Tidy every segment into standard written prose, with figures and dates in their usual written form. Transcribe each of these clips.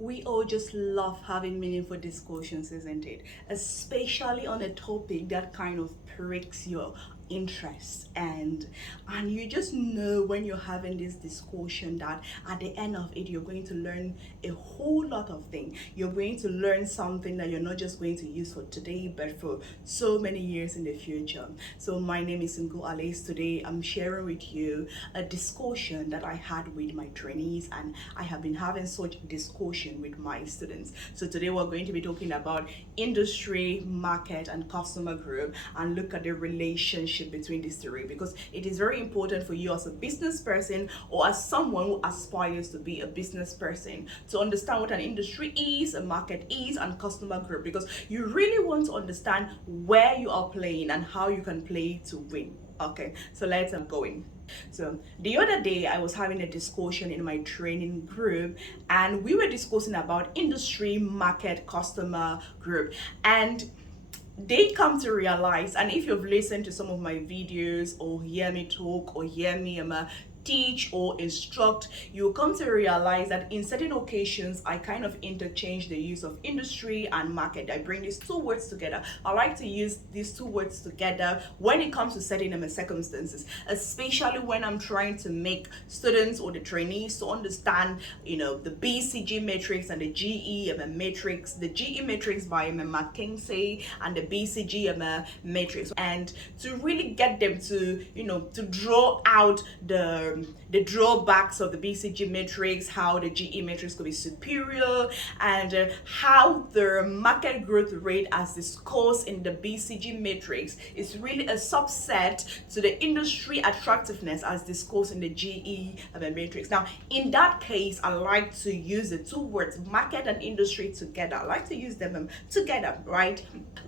We all just love having meaningful discussions, isn't it? Especially on a topic that kind of pricks your interest and you just know when you're having this discussion that at the end of it you're going to learn a whole lot of things. You're going to learn something that you're not just going to use for today but for so many years in the future. So my name is Ngo Alice. Today I'm sharing with you a discussion that I had with my trainees, and I have been having such discussion with my students. So today we're going to be talking about industry, market, and customer group, and look at the relationship between these three, because it is very important for you as a business person or as someone who aspires to be a business person to understand what an industry is, a market is, and customer group, because you really want to understand where you are playing and how you can play to win. Okay, so let's going. So the other day I was having a discussion in my training group, and we were discussing about industry, market, customer group, and they come to realize, and if you've listened to some of my videos or hear me talk or hear me teach or instruct, you'll come to realize that in certain occasions I kind of interchange the use of industry and market. I bring these two words together. I like to use these two words together when it comes to setting them in circumstances, especially when I'm trying to make students or the trainees to understand, the BCG matrix and the GE matrix, the GE matrix by McKinsey and the BCG matrix, and to really get them to, to draw out the drawbacks of the BCG matrix, how the GE matrix could be superior, and how the market growth rate as discussed in the BCG matrix is really a subset to the industry attractiveness as discussed in the GE matrix. Now, in that case, I like to use the two words market and industry together. I like to use them together, right?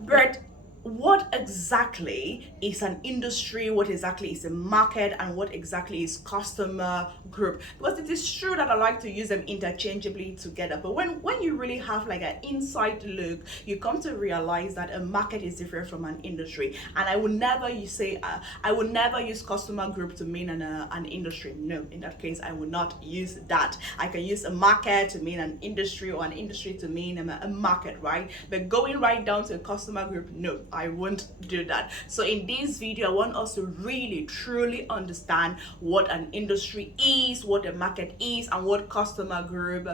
But what exactly is an industry, what exactly is a market, and what exactly is customer group? Because it is true that I like to use them interchangeably together, but when you really have like an inside look, you come to realize that a market is different from an industry. And I would never use customer group to mean an industry. No, in that case I would not use that. I can use a market to mean an industry, or an industry to mean a market, right? But going right down to a customer group, no, I won't do that. So in this video, I want us to really truly understand what an industry is, what a market is, and what customer group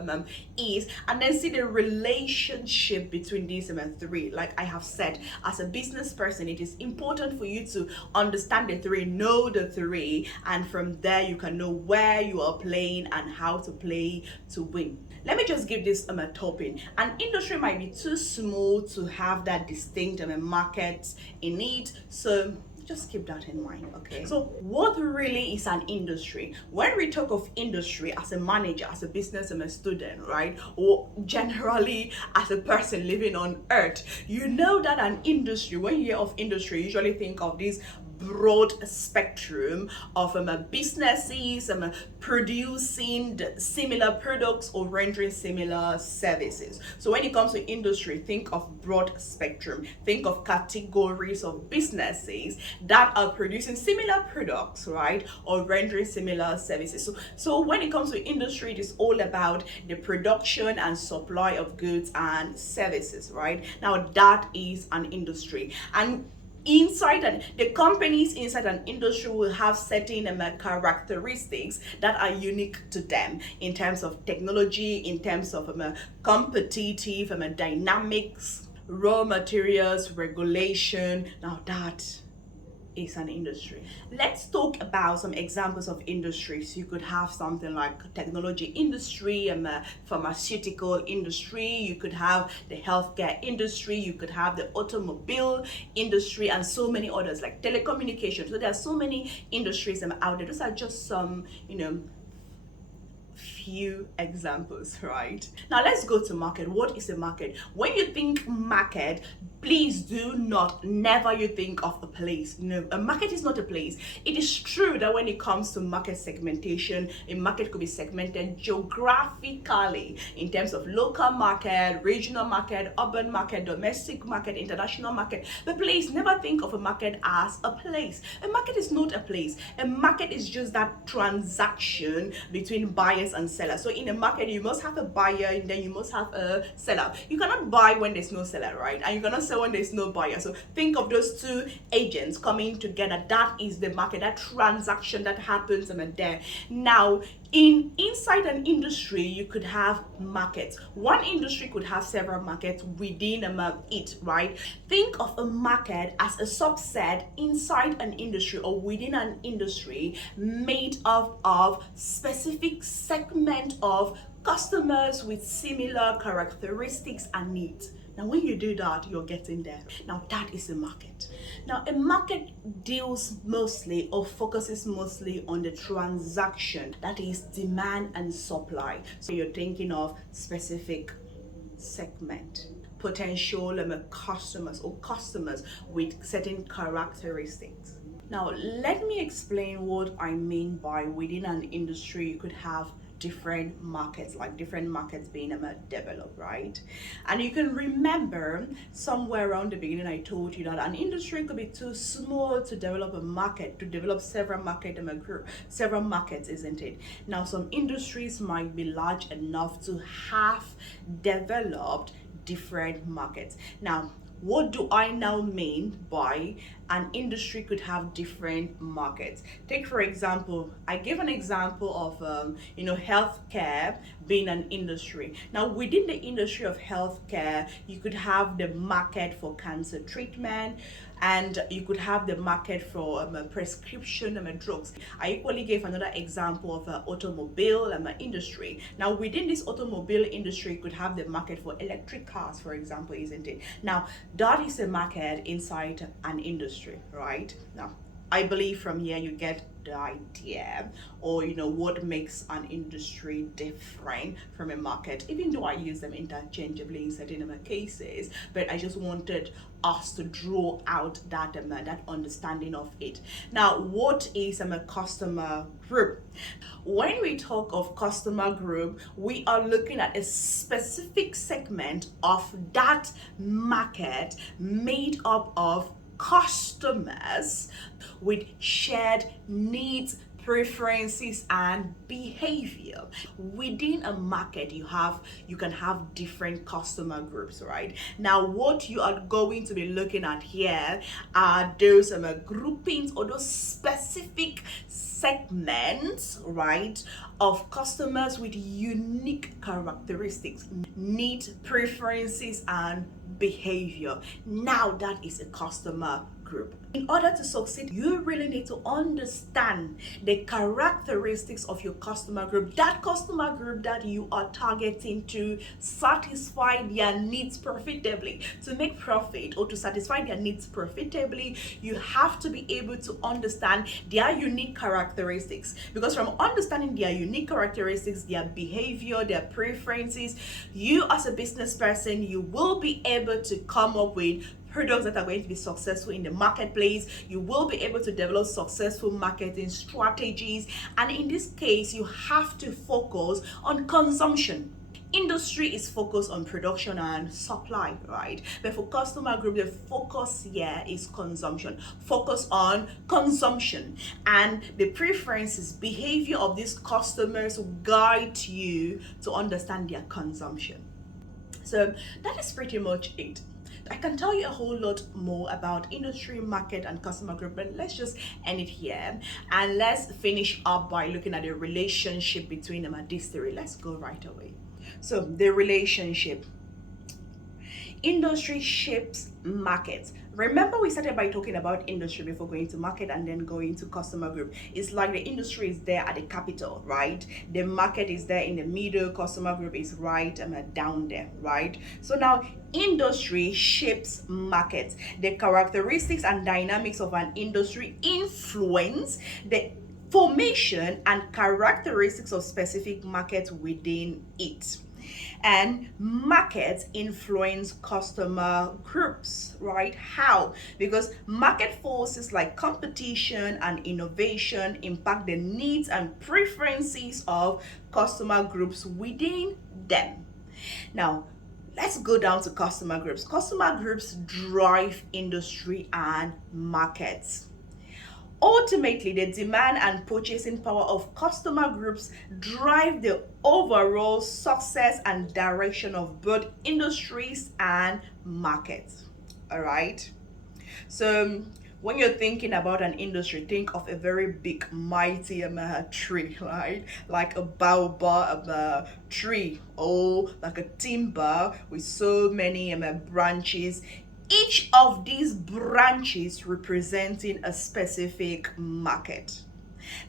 is, and then see the relationship between these three. Like I have said, as a business person, it is important for you to understand the three, know the three, and from there you can know where you are playing and how to play to win. Let me just give this a topic. An industry might be too small to have that distinct market in it, so just keep that in mind. Okay, so what really is an industry? When we talk of industry as a manager, as a business and a student, right, or generally as a person living on earth, you know that an industry, when you hear of industry, you usually think of this broad spectrum of businesses producing similar products or rendering similar services. So when it comes to industry, think of broad spectrum. Think of categories of businesses that are producing similar products, right, or rendering similar services. So when it comes to industry, it is all about the production and supply of goods and services, right? Now that is an industry. And inside the companies inside an industry will have certain characteristics that are unique to them in terms of technology, in terms of competitive dynamics, raw materials, regulation. Now that is an industry. Let's talk about some examples of industries. You could have something like technology industry, pharmaceutical industry, you could have the healthcare industry, you could have the automobile industry, and so many others like telecommunications. So there are so many industries out there. Those are just some, few examples, right? Now let's go to market. What is a market? When you think market, Please do not, never you think of a place. No, a market is not a place. It is true that when it comes to market segmentation, a market could be segmented geographically in terms of local market, regional market, urban market, domestic market, international market. But please never think of a market as a place. A market is not a place. A market is just that transaction between buyers and sellers. So in a market, you must have a buyer and then you must have a seller. You cannot buy when there's no seller, right? And you cannot sell when there's no buyer. So think of those two agents coming together. That is the market, that transaction that happens there. Now, inside an industry, you could have markets. One industry could have several markets within it, right? Think of a market as a subset inside an industry or within an industry made up of specific segment of customers with similar characteristics and needs. Now, when you do that, you're getting there. Now, that is a market. Now, a market deals mostly or focuses mostly on the transaction, that is demand and supply. So you're thinking of specific segment, potential customers or customers with certain characteristics. Now, let me explain what I mean by within an industry, you could have different markets, like different markets being developed, right? And you can remember somewhere around the beginning I told you that an industry could be too small to develop a market, to develop several markets, isn't it? Now, some industries might be large enough to have developed different markets. Now, what do I now mean by an industry could have different markets? Take, for example, I gave an example of, healthcare being an industry. Now, within the industry of healthcare, you could have the market for cancer treatment, and you could have the market for prescription drugs. I equally gave another example of automobile industry. Now, within this automobile industry, you could have the market for electric cars, for example, isn't it? Now, that is a market inside an industry, right? Now, I believe from here you get the idea, or what makes an industry different from a market, even though I use them interchangeably in certain cases. But I just wanted us to draw out that understanding of it. Now, what is a customer group? When we talk of customer group, we are looking at a specific segment of that market made up of customers with shared needs, preferences, and behavior. Within a market, you can have different customer groups, right? Now, what you are going to be looking at here are those groupings or those specific segments, right, of customers with unique characteristics, needs, preferences, and behavior. Now, that is a customer group. In order to succeed, you really need to understand the characteristics of your customer group, that customer group that you are targeting to satisfy their needs profitably. To make profit or to satisfy their needs profitably, you have to be able to understand their unique characteristics, because from understanding their unique characteristics, their behavior, their preferences, you as a business person, you will be able to come up with products that are going to be successful in the marketplace. You will be able to develop successful marketing strategies, and in this case, you have to focus on consumption. Industry is focused on production and supply, right? But for customer group, the focus here is consumption. Focus on consumption, and the preferences, behavior of these customers will guide you to understand their consumption. So that is pretty much it. I can tell you a whole lot more about industry, market, and customer group, but let's just end it here, and let's finish up by looking at the relationship between these three. Let's go right away. So the relationship. Industry shapes markets. Remember, we started by talking about industry before going to market and then going to customer group. It's like the industry is there at the capital, right? The market is there in the middle, customer group is right down there, right? So now, industry shapes markets. The characteristics and dynamics of an industry influence the formation and characteristics of specific markets within it. And markets influence customer groups, right? How? Because market forces like competition and innovation impact the needs and preferences of customer groups within them. Now, let's go down to customer groups. Customer groups drive industry and markets. Ultimately, the demand and purchasing power of customer groups drive the overall success and direction of both industries and markets. All right. So when you're thinking about an industry, think of a very big, mighty tree, right? Like a baobab tree, or like a timber with so many branches. Each of these branches representing a specific market.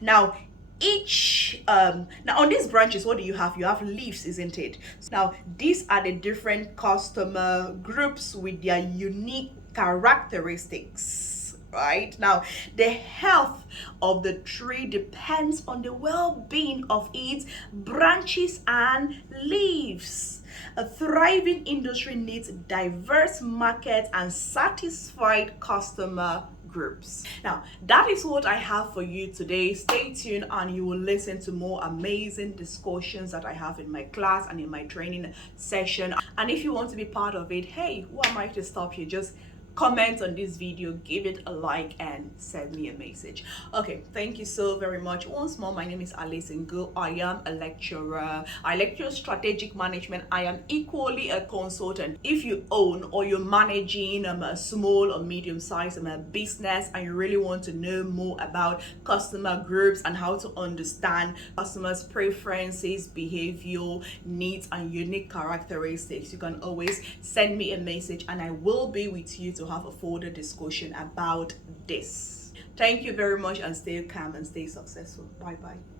Now, now on these branches, what do you have? You have leaves, isn't it? Now these are the different customer groups with their unique characteristics, right? Now the health of the tree depends on the well-being of its branches and leaves. A thriving industry needs diverse markets and satisfied customer groups. Now, that is what I have for you today. Stay tuned and you will listen to more amazing discussions that I have in my class and in my training session. And if you want to be part of it, hey, who am I to stop you? Just comment on this video, give it a like, and send me a message. Okay, thank you so very much. Once more, my name is Alice Ngo. I am a lecturer. I lecture strategic management. I am equally a consultant. If you own or you're managing a small or medium-sized business and you really want to know more about customer groups and how to understand customers' preferences, behavior, needs, and unique characteristics, you can always send me a message and I will be with you to have a further discussion about this. Thank you very much and stay calm and stay successful. Bye bye.